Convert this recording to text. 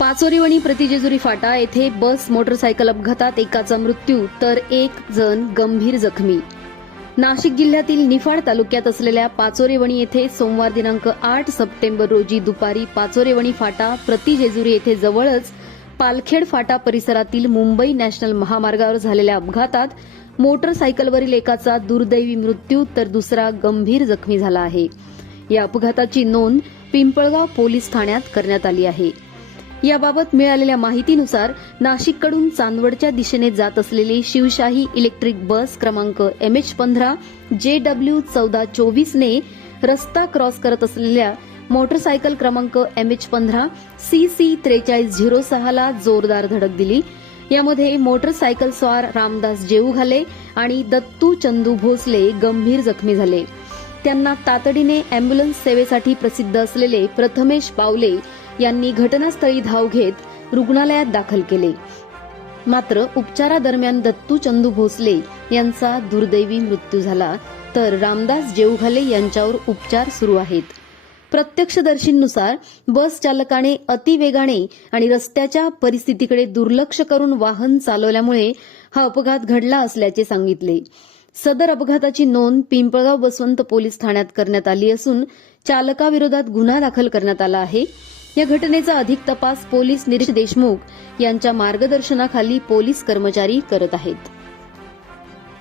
पाचोरीवणी प्रतिजेजुरी फाटा येथे बस मोटरसायकल अपघातात एकाचा मृत्यू तर एक जण गंभीर जखमी. नाशिक जिल्ह्यातील निफाड तालुक्यात असलेल्या पाचोरेवणी येथे सोमवार दिनांक आठ सप्टेंबर रोजी दुपारी पाचोरेवणी फाटा प्रतिजेजुरी येथे जवळच पालखेड फाटा परिसरातील मुंबई नॅशनल महामार्गावर झालेल्या अपघातात मोटरसायकलवरील एकाचा दुर्दैवी मृत्यू तर दुसरा गंभीर जखमी झाला आहे. या अपघाताची नोंद पिंपळगाव पोलीस ठाण्यात करण्यात आली आहे. याबाबत मिळालेल्या माहितीनुसार नाशिककडून चांदवडच्या दिशेने जात असलेली शिवशाही इलेक्ट्रिक बस क्रमांक एम एच पंधरा जे डब्ल्यू चौदा चोवीसने रस्ता क्रॉस करत असलेल्या मोटरसायकल क्रमांक एम एच पंधरा सी सी त्रेचाळीस झिरो सहाला जोरदार धडक दिली. यामध्ये मोटरसायकल स्वार रामदास जेऊघाले आणि दत्तू चंदू भोसले गंभीर जखमी झाले. त्यांना तातडीने अँब्युलन्स सेवेसाठी प्रसिद्ध असलेले प्रथमेश पावले यांनी घटनास्थळी धाव घेत रुग्णालयात दाखल केले. मात्र उपचारादरम्यान दत्तू चंदू भोसले यांचा दुर्दैवी मृत्यू झाला तर रामदास जेवघाले यांच्यावर उपचार सुरू आहेत. प्रत्यक्षदर्शींनुसार बस चालकाने अतिवेगाने आणि रस्त्याच्या परिस्थितीकडे दुर्लक्ष करून वाहन चालवल्यामुळे हा अपघात घडला असल्याचे सांगितले. सदर अपघाताची नोंद पिंपळगाव बसवंत पोलीस ठाण्यात करण्यात आली असून चालकाविरोधात गुन्हा दाखल करण्यात आला आहे. या घटनेचा अधिक तपास पोलीस निरीक्षक देशमुख यांच्या मार्गदर्शनाखाली पोलीस कर्मचारी करत आहेत.